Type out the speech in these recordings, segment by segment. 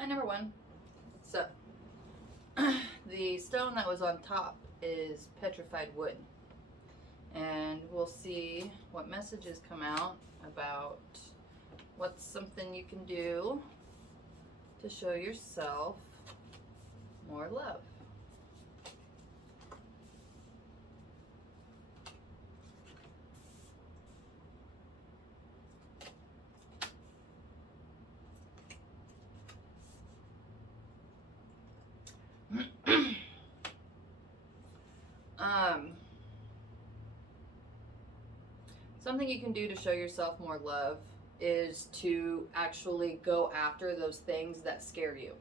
Hi, number one. So, the stone that was on top is petrified wood. And we'll see what messages come out about what's something you can do to show yourself more love. Something you can do to show yourself more love is to actually go after those things that scare you.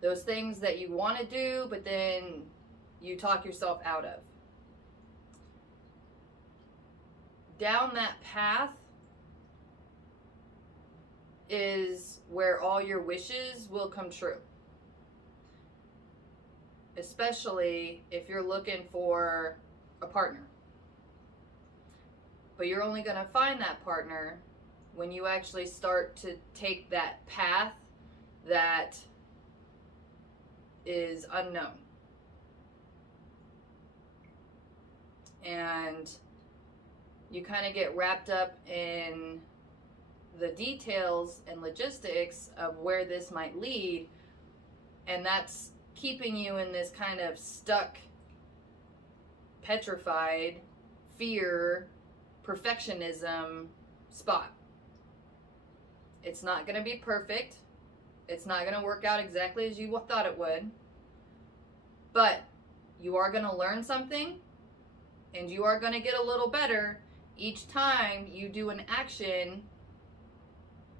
Those things that you want to do, but then you talk yourself out of. Down that path is where all your wishes will come true. Especially if you're looking for a partner. But you're only going to find that partner when you actually start to take that path that is unknown. And you kind of get wrapped up in the details and logistics of where this might lead, and that's keeping you in this kind of stuck, petrified, fear, perfectionism spot. It's not going to be perfect. It's not going to work out exactly as you thought it would. But you are going to learn something, and you are going to get a little better each time you do an action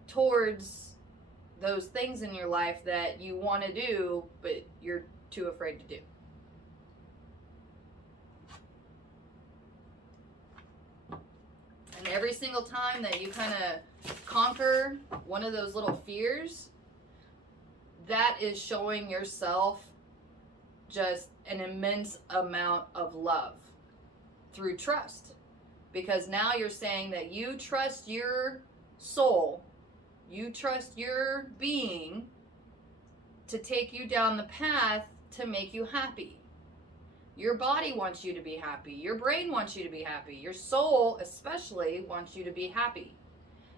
towards those things in your life that you want to do, but you're too afraid to do. And every single time that you kind of conquer one of those little fears, that is showing yourself just an immense amount of love through trust. Because now you're saying that you trust your soul, you trust your being to take you down the path to make you happy. Your body wants you to be happy. Your brain wants you to be happy. Your soul especially wants you to be happy.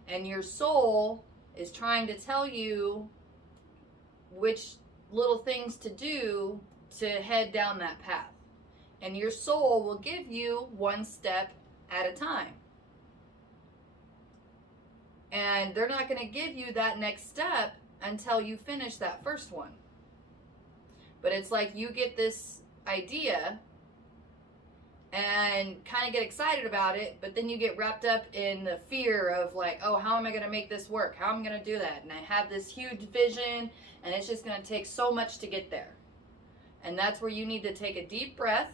And your soul is trying to tell you which little things to do to head down that path. And your soul will give you one step at a time. And they're not going to give you that next step until you finish that first one. But it's like you get this idea and kind of get excited about it, but then you get wrapped up in the fear of like, oh, how am I going to make this work? How am I going to do that? And I have this huge vision, and it's just going to take so much to get there. And that's where you need to take a deep breath.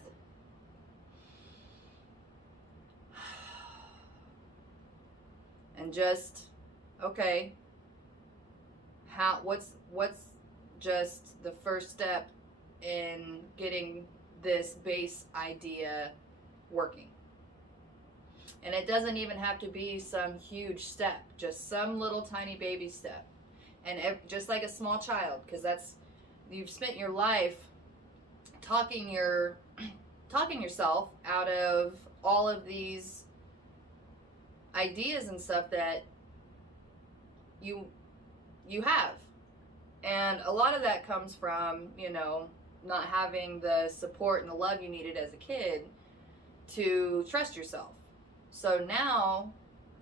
And just, okay, what's just the first step in getting this base idea working? And it doesn't even have to be some huge step, just some little tiny baby step. And just like a small child, because you've spent your life talking yourself out of all of these ideas and stuff that you have. And a lot of that comes from, not having the support and the love you needed as a kid to trust yourself. So now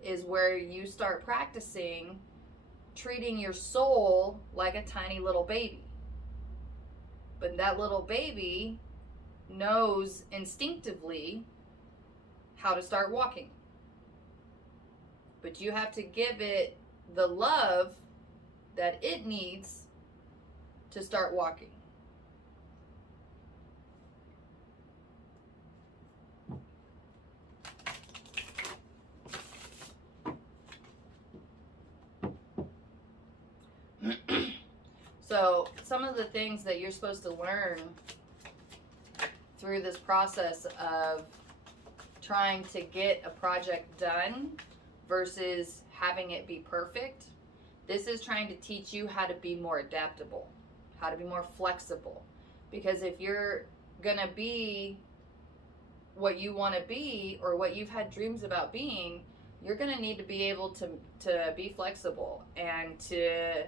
is where you start practicing treating your soul like a tiny little baby. But that little baby knows instinctively how to start walking. But you have to give it the love that it needs to start walking. So some of the things that you're supposed to learn through this process of trying to get a project done versus having it be perfect This is trying to teach you how to be more adaptable, how to be more flexible. Because if you're going to be what you want to be or what you've had dreams about being, you're going to need to be able to be flexible and to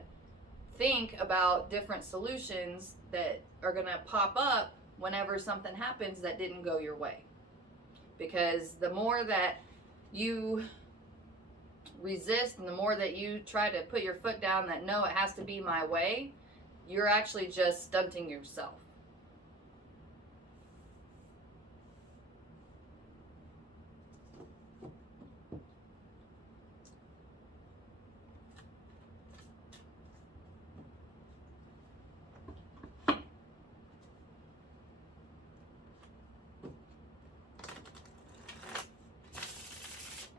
think about different solutions that are going to pop up whenever something happens that didn't go your way. Because the more that you resist and the more that you try to put your foot down that no, it has to be my way, you're actually just stunting yourself.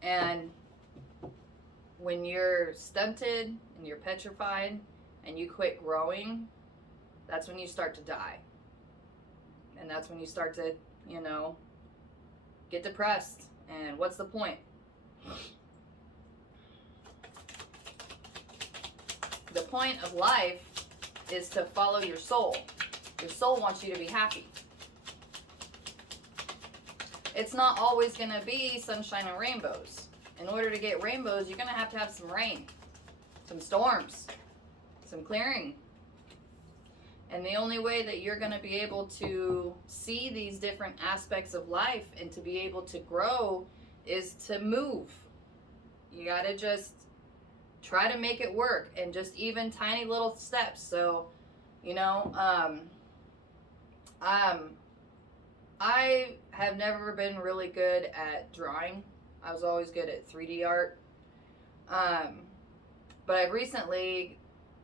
And when you're stunted and you're petrified and you quit growing, that's when you start to die. And that's when you start to, get depressed. And what's the point? The point of life is to follow your soul. Your soul wants you to be happy. It's not always going to be sunshine and rainbows. In order to get rainbows, you're going to have some rain, some storms, some clearing. And the only way that you're going to be able to see these different aspects of life and to be able to grow is to move. You got to just try to make it work, and just even tiny little steps. So, I have never been really good at drawing. I was always good at 3D art. But I've recently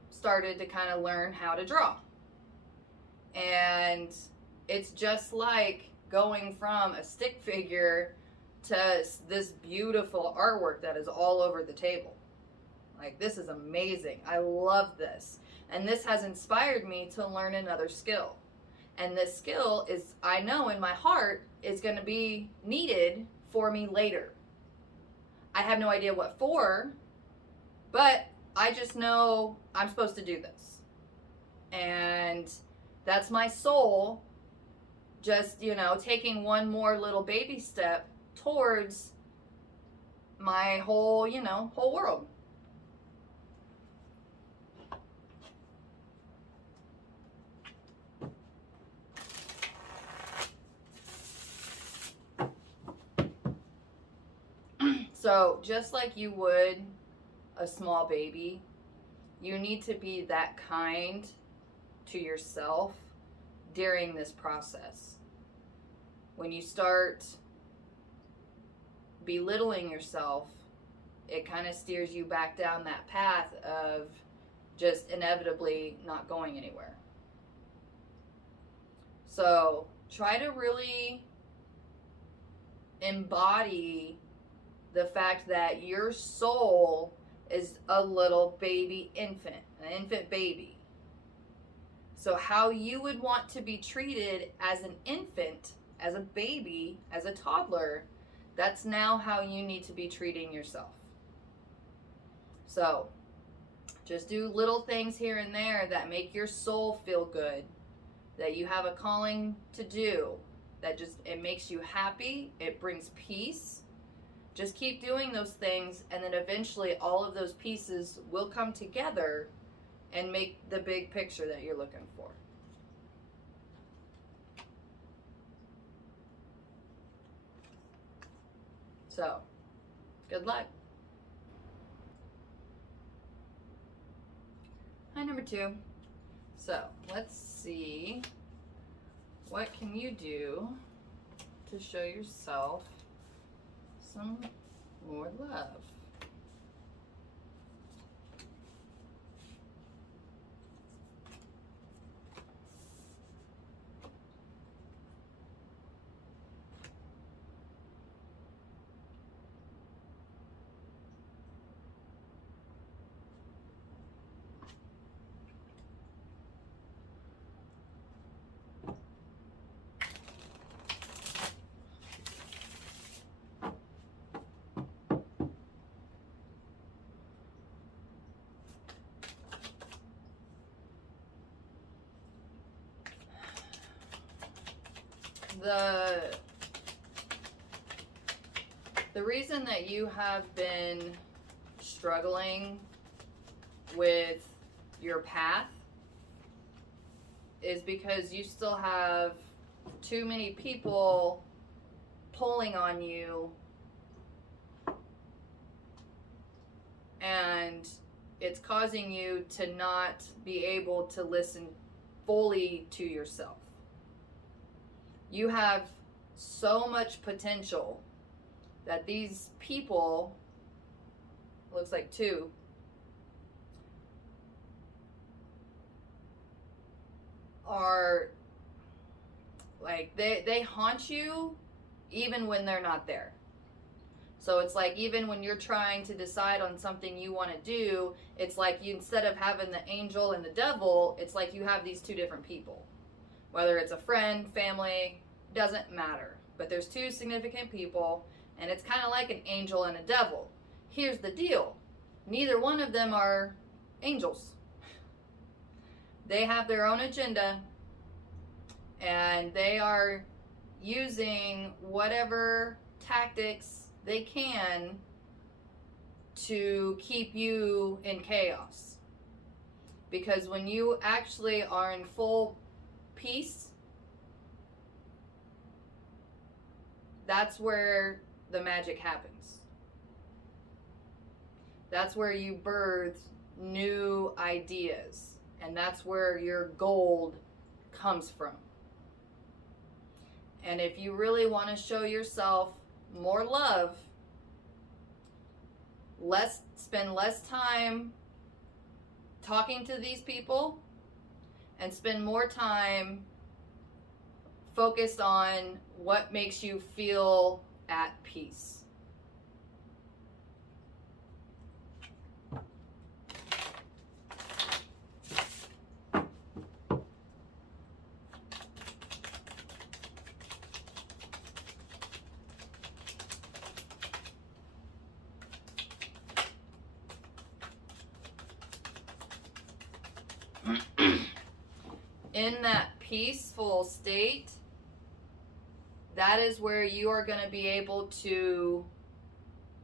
started to kind of learn how to draw. And it's just like going from a stick figure to this beautiful artwork that is all over the table. Like, this is amazing. I love this. And this has inspired me to learn another skill. And this skill is, I know in my heart, is going to be needed for me later. I have no idea what for, but I just know I'm supposed to do this. And that's my soul just, taking one more little baby step towards my whole, whole world. So just like you would a small baby, you need to be that kind to yourself during this process. When you start belittling yourself, it kind of steers you back down that path of just inevitably not going anywhere. So try to really embody the fact that your soul is a little baby infant, an infant baby. So how you would want to be treated as an infant, as a baby, as a toddler, that's now how you need to be treating yourself. So just do little things here and there that make your soul feel good, that you have a calling to do, that just, it makes you happy, it brings peace. Just keep doing those things, and then eventually all of those pieces will come together and make the big picture that you're looking for. So, good luck. Hi, number 2. So, let's see, what can you do to show yourself some more love? the reason that you have been struggling with your path is because you still have too many people pulling on you, and it's causing you to not be able to listen fully to yourself. You have so much potential that these people, looks like two, are like, they haunt you even when they're not there. So it's like, even when you're trying to decide on something you want to do, it's like you, instead of having the angel and the devil, it's like you have these two different people. Whether it's a friend, family, doesn't matter. But there's two significant people, and it's kind of like an angel and a devil. Here's the deal. Neither one of them are angels. They have their own agenda, and they are using whatever tactics they can to keep you in chaos. Because when you actually are in full peace, that's where the magic happens. That's where you birth new ideas, and that's where your gold comes from. And if you really want to show yourself more love, spend less time talking to these people and spend more time focused on what makes you feel at peace. In that peaceful state, that is where you are going to be able to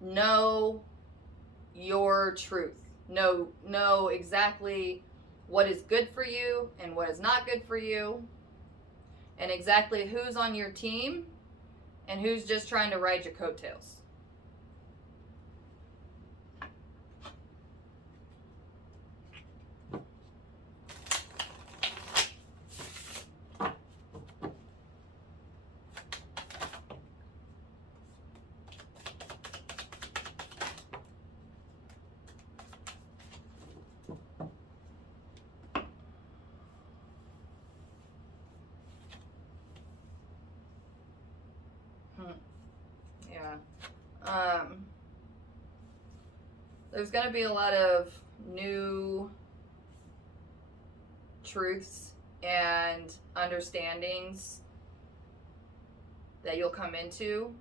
know your truth. Know exactly what is good for you and what is not good for you, and exactly who's on your team and who's just trying to ride your coattails. Yeah. There's going to be a lot of new truths and understandings that you'll come into.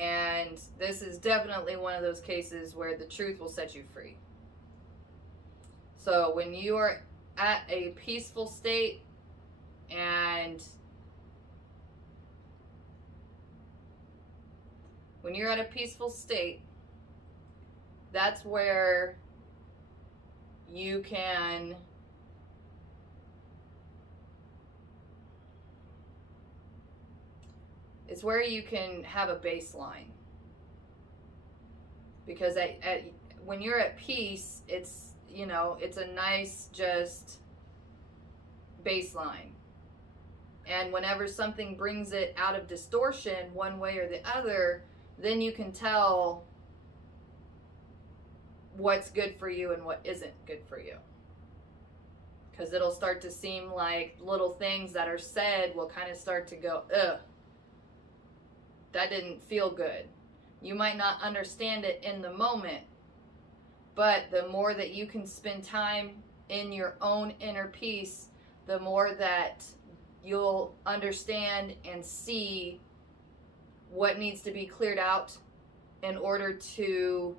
And this is definitely one of those cases where the truth will set you free. So when you are at a peaceful state and when you're at a peaceful state, that's where you can it's where you can have a baseline. Because when you're at peace, it's, it's a nice just baseline. And whenever something brings it out of distortion one way or the other, then you can tell what's good for you and what isn't good for you. Because it'll start to seem like little things that are said will kind of start to go, ugh, that didn't feel good. You might not understand it in the moment, but the more that you can spend time in your own inner peace, the more that you'll understand and see what needs to be cleared out in order to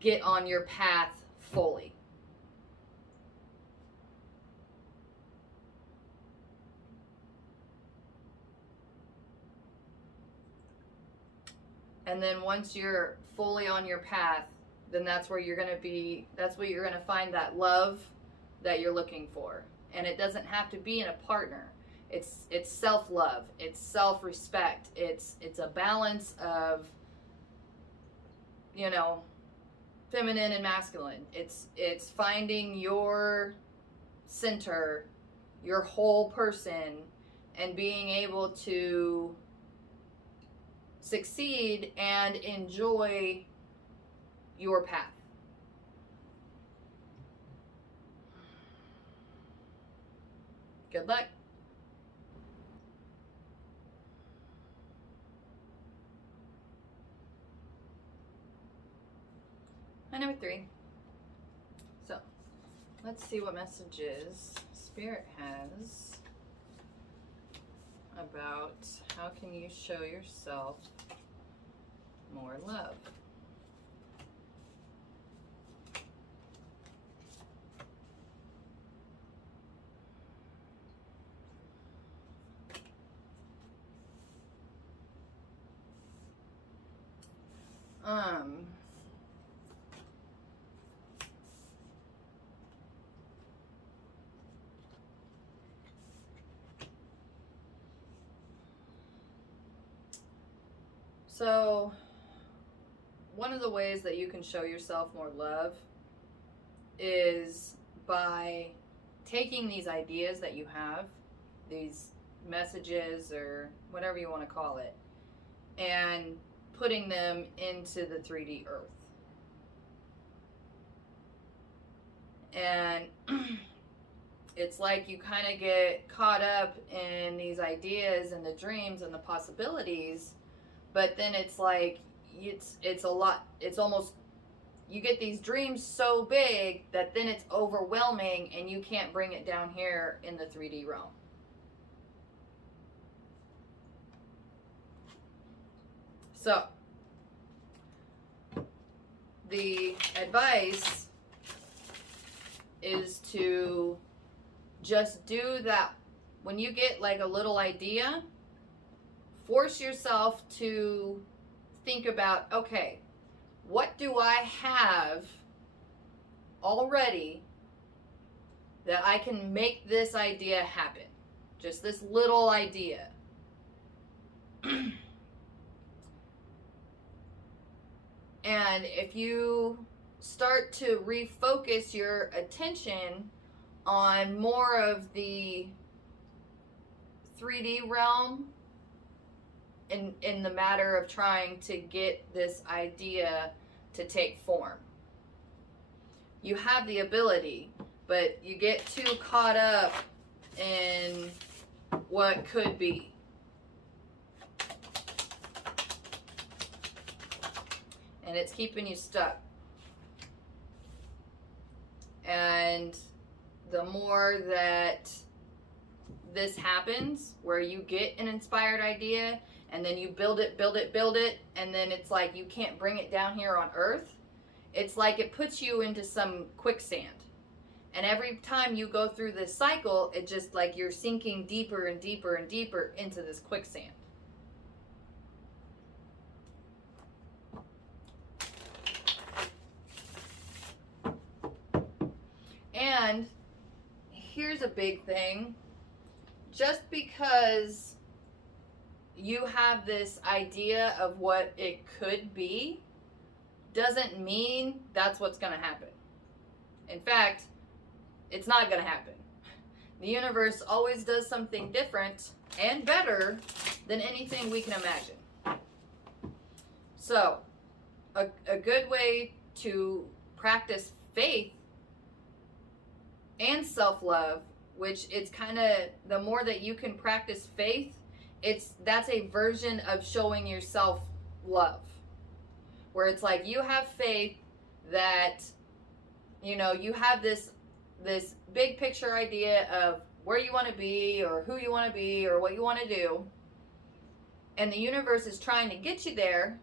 get on your path fully. And then once you're fully on your path, then that's where you're going to be, that's where you're going to find that love that you're looking for. And it doesn't have to be in a partner. It's self-love, it's self-respect, it's a balance of, you know, feminine and masculine. It's finding your center, your whole person, and being able to succeed and enjoy your path. Good luck. My number 3. So, let's see what messages Spirit has about how can you show yourself more love. So, one of the ways that you can show yourself more love is by taking these ideas that you have, these messages or whatever you want to call it, and putting them into the 3D earth. And it's like you kind of get caught up in these ideas and the dreams and the possibilities, but then it's like it's a lot, it's almost, you get these dreams so big that then it's overwhelming and you can't bring it down here in the 3D realm. So, the advice is to just do that. When you get like a little idea, force yourself to think about, okay, what do I have already that I can make this idea happen? Just this little idea. And if you start to refocus your attention on more of the 3D realm in the matter of trying to get this idea to take form, you have the ability, but you get too caught up in what could be. And it's keeping you stuck. And the more that this happens, where you get an inspired idea and then you build it, and then it's like you can't bring it down here on earth, it's like it puts you into some quicksand. And every time you go through this cycle, it just like you're sinking deeper and deeper and deeper into this quicksand. And here's a big thing. Just because you have this idea of what it could be doesn't mean that's what's going to happen. In fact, it's not going to happen. The universe always does something different and better than anything we can imagine. So, a good way to practice faith and self-love, which it's kind of, the more that you can practice faith, that's a version of showing yourself love, where it's like you have faith that, you know, you have this big picture idea of where you want to be or who you want to be or what you want to do, and the universe is trying to get you there,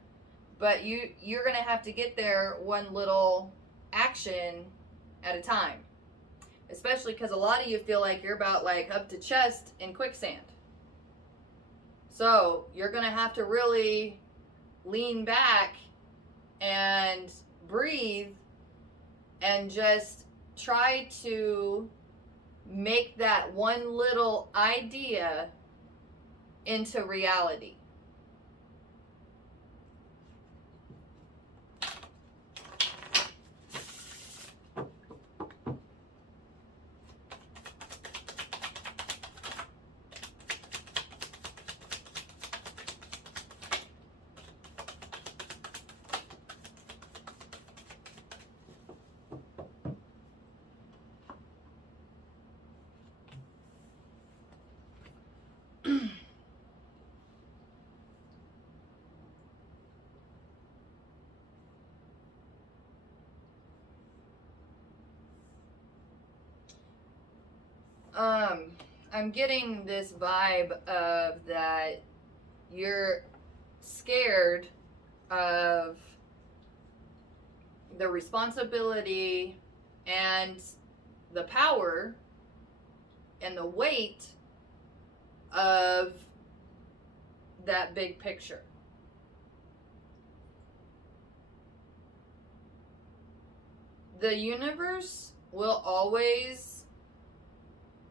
but you're going to have to get there one little action at a time. Especially because a lot of you feel like you're about like up to chest in quicksand. So you're going to have to really lean back and breathe and just try to make that one little idea into reality. I'm getting this vibe of that you're scared of the responsibility and the power and the weight of that big picture. The universe will always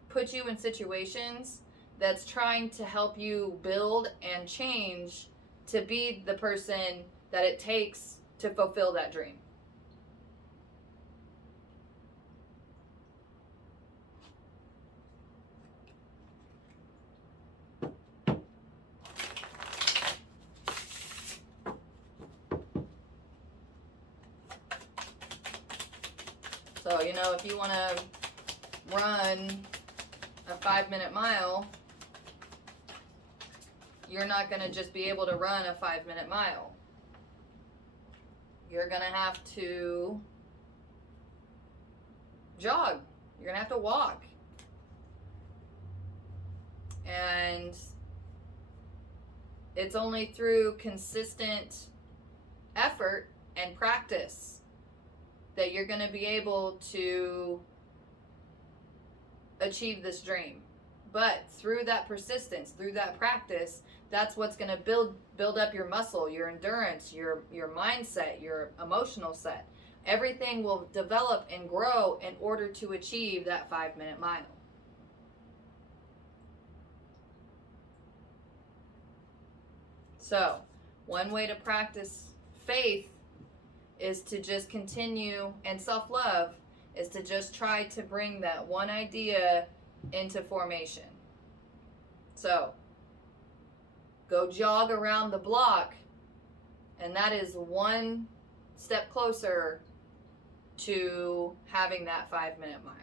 put you in situations that's trying to help you build and change to be the person that it takes to fulfill that dream. So, you know, if you want to run a 5-minute mile, you're not going to just be able to run a 5-minute mile. You're going to have to jog. You're going to have to walk. And it's only through consistent effort and practice that you're going to be able to achieve this dream. But through that persistence, through that practice, that's what's going to build up your muscle, your endurance, your mindset, your emotional set. Everything will develop and grow in order to achieve that 5-minute mile. So, one way to practice faith is to just continue, and self-love is to just try to bring that one idea into formation. So, go jog around the block, and that is one step closer to having that 5-minute mile.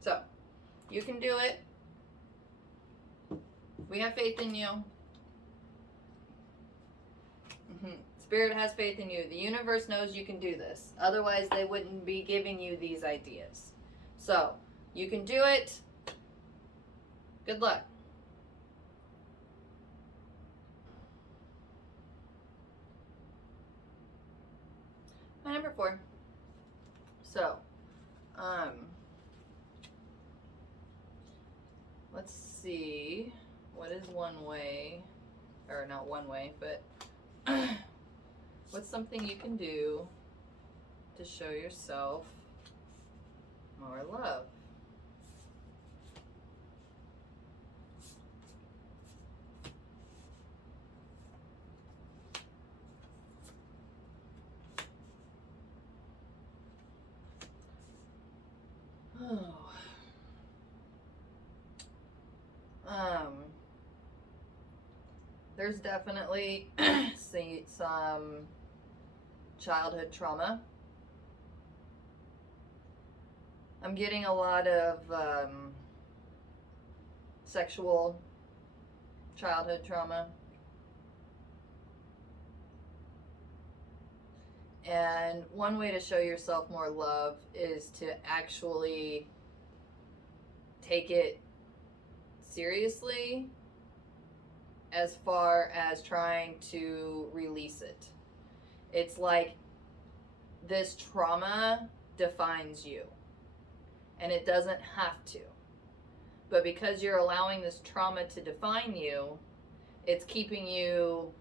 So, you can do it. We have faith in you. Spirit has faith in you. The universe knows you can do this. Otherwise, they wouldn't be giving you these ideas. So, you can do it. Good luck. My number 4. So, let's see. What is one way, or not one way, but what's something you can do to show yourself more love? Oh. There's definitely some childhood trauma. I'm getting a lot of sexual childhood trauma. And one way to show yourself more love is to actually take it seriously, as far as trying to release it. It's like this trauma defines you. and it doesn't have to. But because you're allowing this trauma to define you, it's keeping you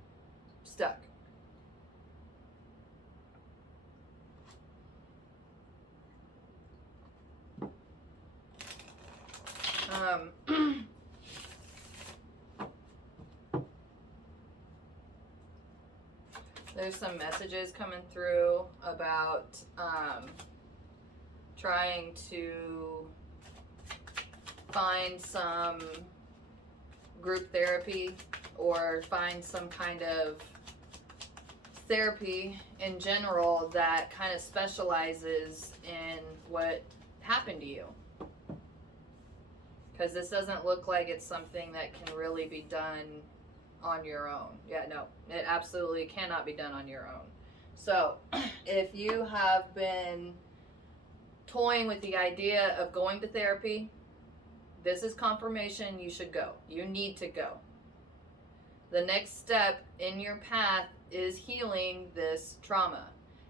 stuck. There's some messages coming through about trying to find some group therapy or find some kind of therapy in general that kind of specializes in what happened to you. Because this doesn't look like it's something that can really be done on your own. Yeah, no, it absolutely cannot be done on your own. So, if you have been toying with the idea of going to therapy, this is confirmation you should go. You need to go. The next step in your path is healing this trauma.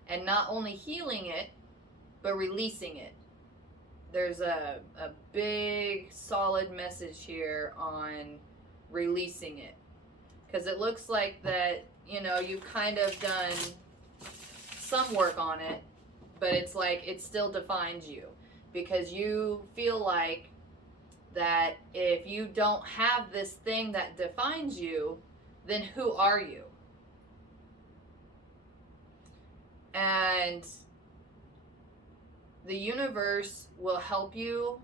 And not only healing it, but releasing it. There's a big, solid message here on releasing it. Because it looks like that, you know, you've kind of done some work on it, but it's like it still defines you. Because you feel like that if you don't have this thing that defines you, then who are you? And the universe will help you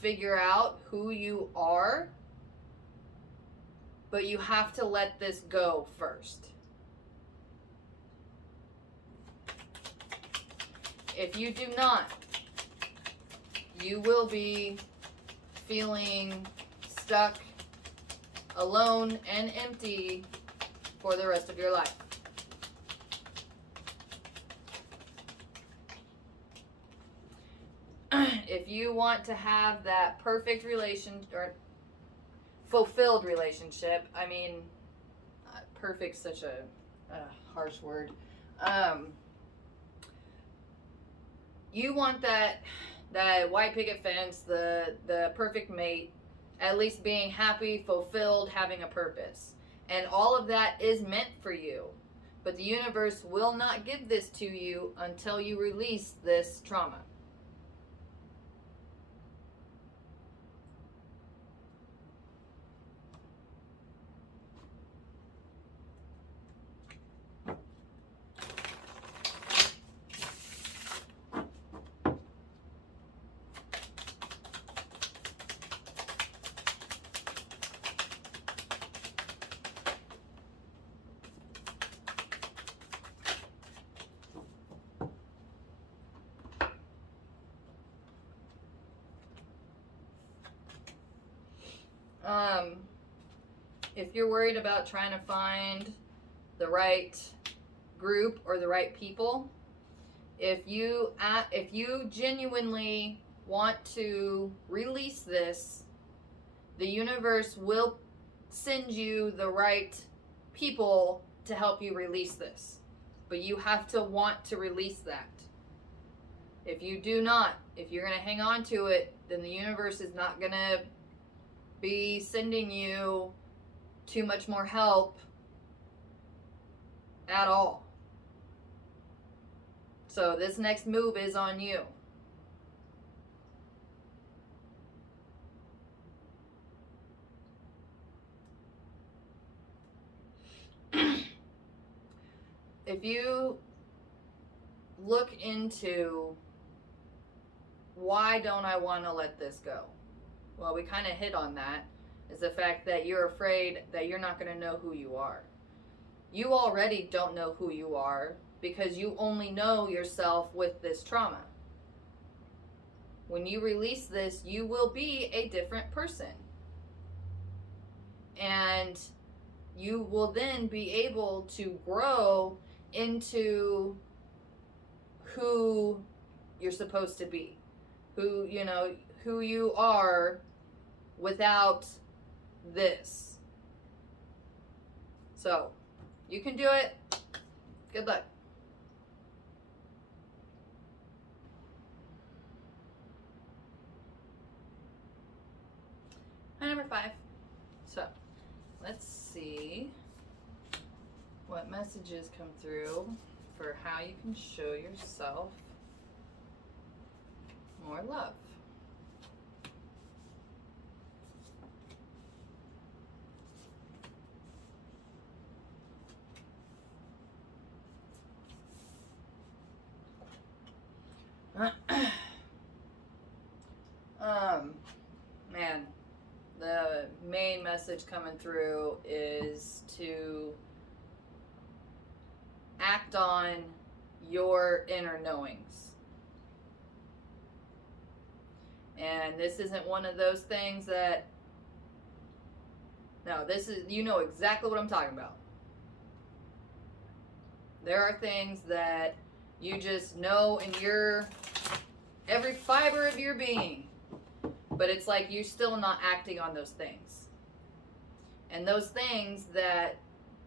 figure out who you are, but you have to let this go first. If you do not, you will be feeling stuck, alone, and empty for the rest of your life. If you want to have that perfect relation or fulfilled relationship, I mean, perfect's such a harsh word. You want that white picket fence, the perfect mate, at least being happy, fulfilled, having a purpose. And all of that is meant for you. But the universe will not give this to you until you release this trauma. If you're worried about trying to find the right group or the right people, if you genuinely want to release this, the universe will send you the right people to help you release this. But you have to want to release that. If you do not, if you're going to hang on to it, then the universe is not going to be sending you too much more help at all. So this next move is on you. If you look into why don't I want to let this go? Well, we kind of hit on that, is the fact that you're afraid that you're not going to know who you are. You already don't know who you are because you only know yourself with this trauma. When you release this, you will be a different person. And you will then be able to grow into who you're supposed to be. Who you are without this. So, you can do it. Good luck. number 5. So, let's see what messages come through for how you can show yourself more love. Man, the main message coming through is to act on your inner knowings. And this isn't one of those things that, no, this is, you know exactly what I'm talking about. There are things that you just know in your, every fiber of your being, but it's like you're still not acting on those things. And those things that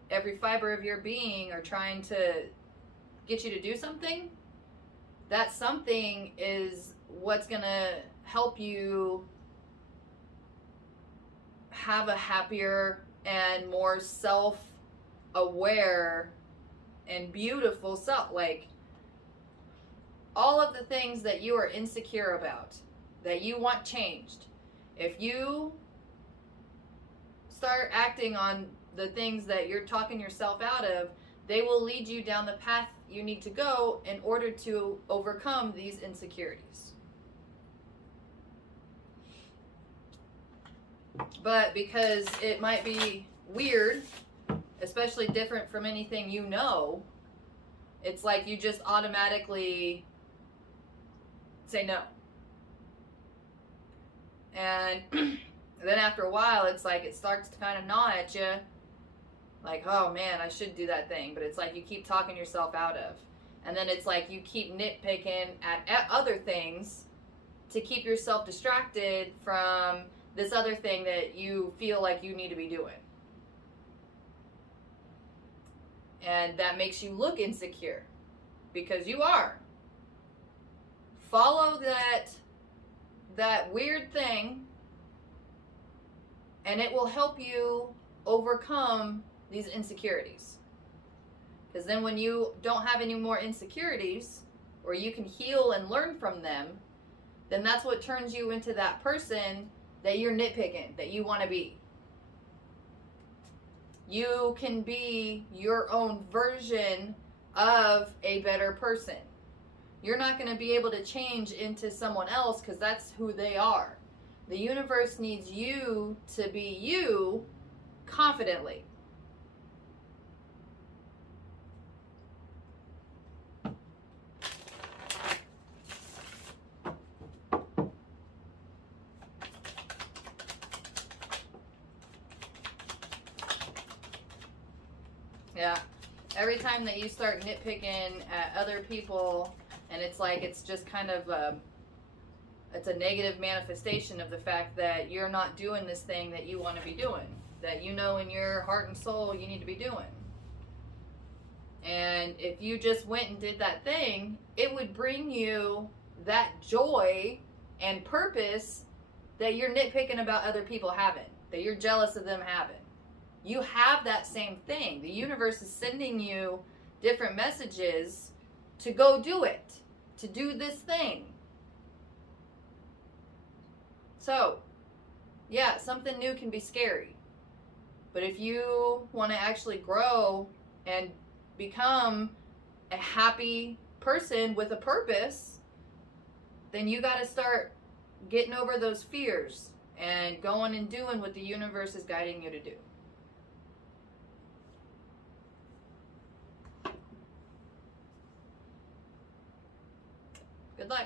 every fiber of your being are trying to get you to do something, that something is what's going to help you have a happier and more self-aware and beautiful self. Like, all of the things that you are insecure about, that you want changed, if you start acting on the things that you're talking yourself out of, they will lead you down the path you need to go in order to overcome these insecurities. But because it might be weird, especially different from anything you know, it's like you just automatically say no. And then after a while, it's like it starts to kind of gnaw at you. Like, oh man, I should do that thing. But it's like you keep talking yourself out of. And then it's like you keep nitpicking at other things to keep yourself distracted from this other thing that you feel like you need to be doing. And that makes you look insecure. Because you are. Follow that weird thing, and it will help you overcome these insecurities. Because then when you don't have any more insecurities, or you can heal and learn from them, then that's what turns you into that person that you're nitpicking, that you want to be. You can be your own version of a better person. You're not going to be able to change into someone else because that's who they are. The universe needs you to be you confidently. Yeah. Every time that you start nitpicking at other people, and it's like it's just kind of it's a negative manifestation of the fact that you're not doing this thing that you want to be doing, that you know in your heart and soul you need to be doing. And if you just went and did that thing, it would bring you that joy and purpose that you're nitpicking about other people having, that you're jealous of them having. You have that same thing. The universe is sending you different messages to go do it, to do this thing. So, yeah, something new can be scary. But if you want to actually grow and become a happy person with a purpose, then you got to start getting over those fears and going and doing what the universe is guiding you to do. Good luck.